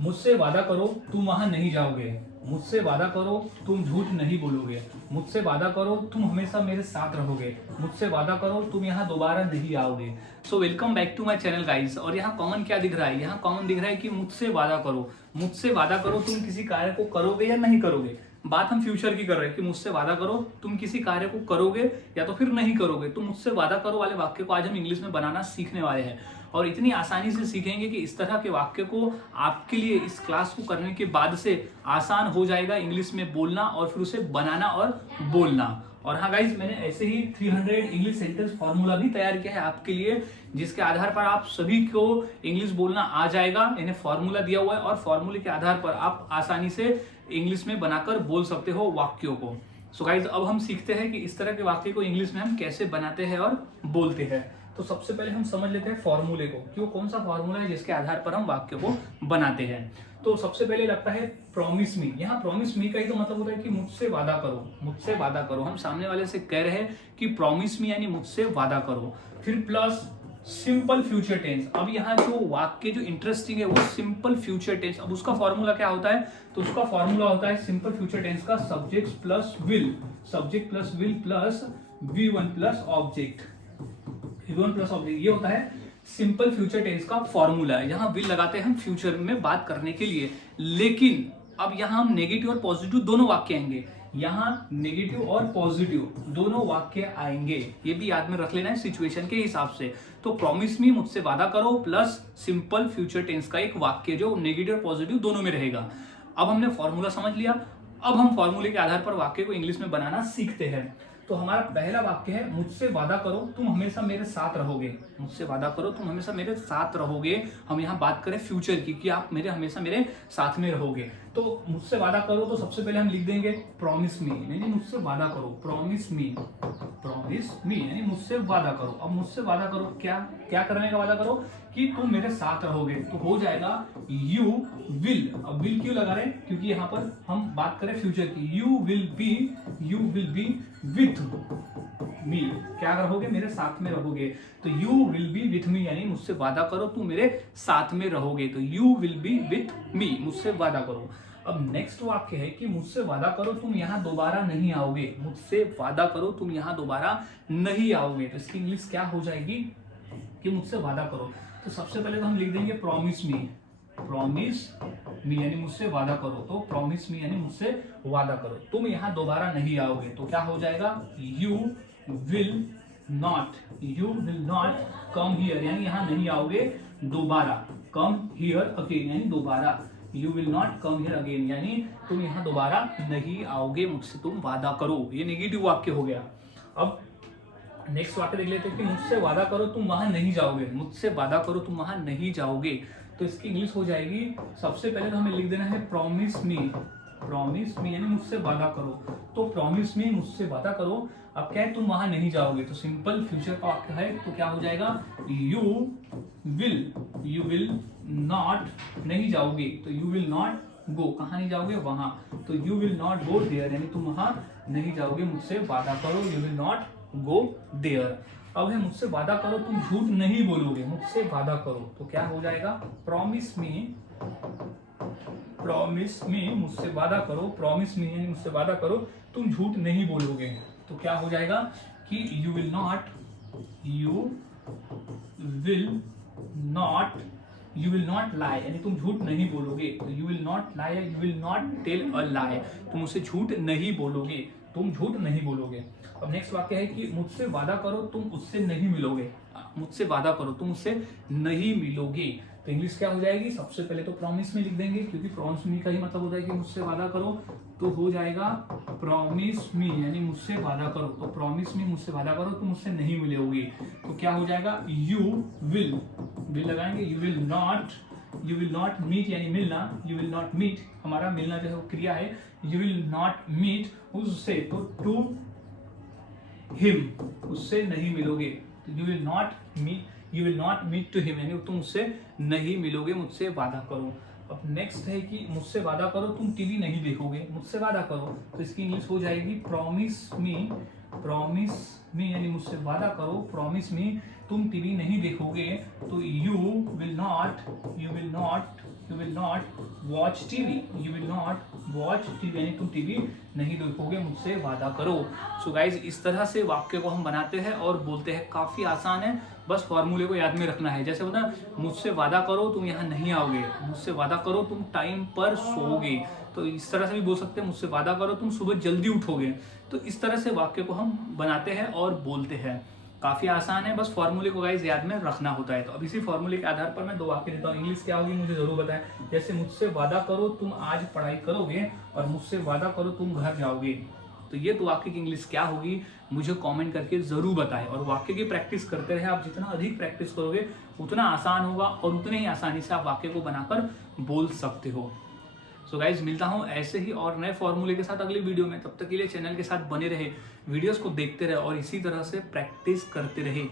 मुझसे वादा करो तुम वहां नहीं जाओगे, मुझसे वादा करो तुम झूठ नहीं बोलोगे, मुझसे वादा करो तुम हमेशा मेरे साथ रहोगे, मुझसे वादा करो तुम यहाँ दोबारा नहीं आओगे। So welcome back to my channel guys. और यहाँ कॉमन क्या दिख रहा है, यहाँ कॉमन दिख रहा है कि मुझसे वादा करो, मुझसे वादा करो तुम किसी कार्य को करोगे या नहीं करोगे। बात हम फ्यूचर की कर रहे हैं कि मुझसे वादा करो तुम किसी कार्य को करोगे या तो फिर नहीं करोगे। तो मुझसे वादा करो वाले वाक्य को आज हम इंग्लिश में बनाना सीखने वाले हैं और इतनी आसानी से सीखेंगे कि इस तरह के वाक्य को आपके लिए इस क्लास को करने के बाद से आसान हो जाएगा इंग्लिश में बोलना और फिर उसे बनाना और बोलना। और हाँ गाइज, मैंने ऐसे ही 300 इंग्लिश सेंटेंस फॉर्मूला भी तैयार किया है आपके लिए, जिसके आधार पर आप सभी को इंग्लिश बोलना आ जाएगा। इन्हें फॉर्मूला दिया हुआ है और फॉर्मूले के आधार पर आप आसानी से इंग्लिश में बनाकर बोल सकते हो वाक्यों को। सो गाइज, अब हम सीखते हैं कि इस तरह के वाक्य को इंग्लिश में हम कैसे बनाते हैं और बोलते हैं। तो सबसे पहले हम समझ लेते हैं फॉर्मूले को कि वो कौन सा फॉर्मूला है जिसके आधार पर हम वाक्य को बनाते हैं। तो सबसे पहले लगता है प्रॉमिस मी। यहाँ प्रॉमिस मी का ही तो मतलब होता है कि मुझसे वादा करो, मुझसे वादा करो। हम सामने वाले से कह रहे हैं कि प्रॉमिस मी यानी मुझसे वादा करो। फिर प्लस सिंपल फ्यूचर टेंस। अब यहाँ जो वाक्य जो इंटरेस्टिंग है वो सिंपल फ्यूचर टेंस। अब उसका फॉर्मूला क्या होता है, तो उसका फॉर्मूला होता है सिंपल फ्यूचर टेंस का subject plus will, subject plus will plus V1 plus object, V1 plus object. ये होता है सिंपल फ्यूचर टेंस का फॉर्मूला है। यहाँ विल लगाते हैं हम फ्यूचर में बात करने के लिए, लेकिन अब यहाँ हम नेगेटिव और पॉजिटिव दोनों वाक्य आएंगे। यहाँ नेगेटिव और पॉजिटिव दोनों वाक्य आएंगे, ये भी याद में रख लेना है सिचुएशन के हिसाब से। तो प्रॉमिस मी मुझसे वादा करो प्लस सिंपल फ्यूचर टेंस का एक वाक्य जो नेगेटिव और पॉजिटिव दोनों में रहेगा। अब हमने फॉर्मूला समझ लिया, अब हम फॉर्मूले के आधार पर वाक्य को इंग्लिश में बनाना सीखते हैं। तो हमारा पहला वाक्य है मुझसे वादा करो तुम हमेशा मेरे साथ रहोगे, मुझसे वादा करो तुम हमेशा मेरे साथ रहोगे। हम यहाँ बात करें फ्यूचर की कि आप मेरे हमेशा मेरे साथ में रहोगे। तो मुझसे वादा करो तो सबसे पहले हम लिख देंगे प्रॉमिस मी, यानी मुझसे वादा करो, प्रॉमिस मी, प्रॉमिस मी यानी मुझसे वादा करो। अब मुझसे वादा करो क्या क्या करने का वादा करो, कि तुम मेरे साथ रहोगे। तो हो जाएगा यू विल। अब विल क्यों लगा रहे हैं, क्योंकि यहाँ पर हम बात करें फ्यूचर की। You will be with me, क्या रहोगे, मेरे साथ में रहोगे। तो you will be with me यानी मुझसे वादा करो तुम मेरे साथ में रहोगे। तो you will be with me, मुझसे वादा करो। अब नेक्स्ट वाक्य है कि मुझसे वादा करो तुम यहाँ दोबारा नहीं आओगे, मुझसे वादा करो तुम यहाँ दोबारा नहीं आओगे। तो इसकी इंग्लिश क्या हो जाएगी कि मुझसे वादा करो। तो सबसे पहले तो हम लिख देंगे प्रॉमिस मी, प्रॉमिस मी यानी मुझसे वादा करो। तो प्रॉमिस मी यानी मुझसे वादा करो तुम यहाँ दोबारा नहीं आओगे। तो क्या हो जाएगा, you will not come here यानी यहाँ नहीं आओगे दोबारा, कम हियर अगेन यानी दोबारा, you will not come here again यानी तुम यहाँ दोबारा नहीं आओगे, मुझसे तुम वादा करो। ये नेगेटिव वाक्य हो गया। अब नेक्स्ट वाक्य देख लेते हैं कि मुझसे वादा करो तुम वहां नहीं जाओगे, मुझसे वादा करो तुम वहां नहीं जाओगे। तो इसकी इंग्लिश हो जाएगी, सबसे पहले तो हमें लिख देना है प्रॉमिस मी, प्रॉमिस मी यानी मुझसे वादा करो। तो प्रॉमिस मी मुझसे वादा करो। अब क्या है, तुम वहां नहीं जाओगे। तो सिंपल फ्यूचर का वाक्य है, तो क्या हो जाएगा, यू विल नॉट, नहीं जाओगे तो यू विल नॉट गो, कहाँ नहीं जाओगे, वहां। तो you will not go there यानी तुम वहां नहीं जाओगे, मुझसे वादा करो, you will not go there. अब है मुझसे वादा करो तुम झूठ नहीं बोलोगे, मुझसे वादा करो। तो क्या हो जाएगा, प्रॉमिस मी मुझसे वादा करो, प्रॉमिस मी यानी मुझसे वादा करो तुम झूठ नहीं बोलोगे। तो क्या हो जाएगा कि यू विल नॉट लाई यानी तुम झूठ नहीं बोलोगे। तो you will not lie, you will not tell a lie, तुम उसे झूठ नहीं बोलोगे, तुम झूठ नहीं बोलोगे। अब नेक्स्ट वाक्य है कि मुझसे वादा करो तुम उससे नहीं मिलोगे, मुझसे वादा करो तुम उससे नहीं मिलोगे। तो इंग्लिश क्या हो जाएगी, सबसे पहले तो प्रॉमिस में लिख देंगे क्योंकि प्रॉमिस मी का ही मतलब होता है कि मुझसे वादा करो। तो हो जाएगा प्रॉमिस मी यानी मुझसे वादा करो। तो प्रॉमिस मी मुझसे वादा करो तुम मुझसे नहीं मिलोगे। तो क्या हो जाएगा, यू विल लगाएंगे, यू विल नॉट मीट यानी मिलना, यू विल नॉट मीट हमारा मिलना जो है वो क्रिया है, यू विल नॉट मीट उससे, तो टू हिम उससे नहीं मिलोगे। तो you will not meet to him यानी तुम उससे नहीं मिलोगे, मुझसे वादा करो। अब नेक्स्ट है कि मुझसे वादा करो तुम टीवी नहीं देखोगे, मुझसे वादा करो। तो इसकी इंग्लिश हो जाएगी प्रॉमिस मी यानी मुझसे वादा करो, प्रॉमिस मी तुम टीवी नहीं देखोगे। तो you will not you will not watch TV, you will not watch TV यानी तुम टीवी नहीं देखोगे, मुझसे वादा करो। सो गाइज इस तरह से वाक्य को हम बनाते हैं और बोलते हैं, काफ़ी आसान है, बस फॉर्मूले को याद में रखना है। जैसे होता है मुझसे वादा करो तुम यहाँ नहीं आओगे, मुझसे वादा करो तुम टाइम पर सोओगे, तो इस तरह से भी बोल सकते हैं मुझसे वादा करो तुम सुबह जल्दी उठोगे। तो इस तरह से वाक्य को हम बनाते हैं और बोलते हैं। काफ़ी आसान है, बस फॉर्मूले को गाइज याद में रखना होता है। तो अब इसी फॉर्मूले के आधार पर मैं 2 वाक्य देता हूँ। इंग्लिश क्या होगी मुझे जरूर बताएं। जैसे मुझसे वादा करो तुम आज पढ़ाई करोगे और मुझसे वादा करो तुम घर जाओगे। तो ये 2 वाक्य की इंग्लिश क्या होगी मुझे कमेंट करके ज़रूर बताएं। और वाक्य की प्रैक्टिस करते रहे, आप जितना अधिक प्रैक्टिस करोगे उतना आसान होगा और उतने ही आसानी से आप वाक्य को बनाकर बोल सकते हो। सो गाइज मिलता हूँ ऐसे ही और नए फॉर्मूले के साथ अगली वीडियो में। तब तक के लिए चैनल के साथ बने रहे, वीडियोस को देखते रहे और इसी तरह से प्रैक्टिस करते रहे।